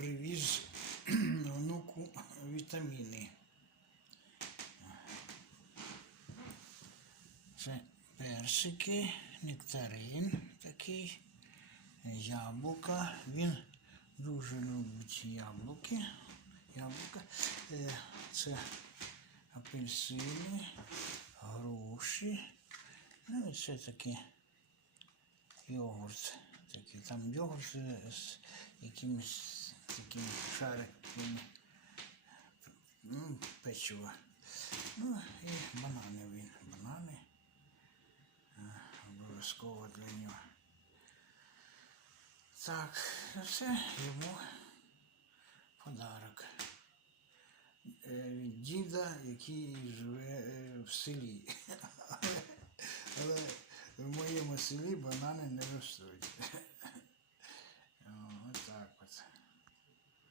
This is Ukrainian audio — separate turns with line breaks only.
привіз внуку вітаміни. Це персики, нектарин такий, яблука. Він дуже любить яблуки. Яблука. Е, Це апельсини, груші. Ну і це такі йогурт. Такий. Там йогурт е, з якимись такими шариками ну, печива. Ну і банани він. Банани. Е, Обов'язково для нього. Так, це йому подарок. Е, Від діда, який живе е, в селі. Але в моєму селі банани не ростуть.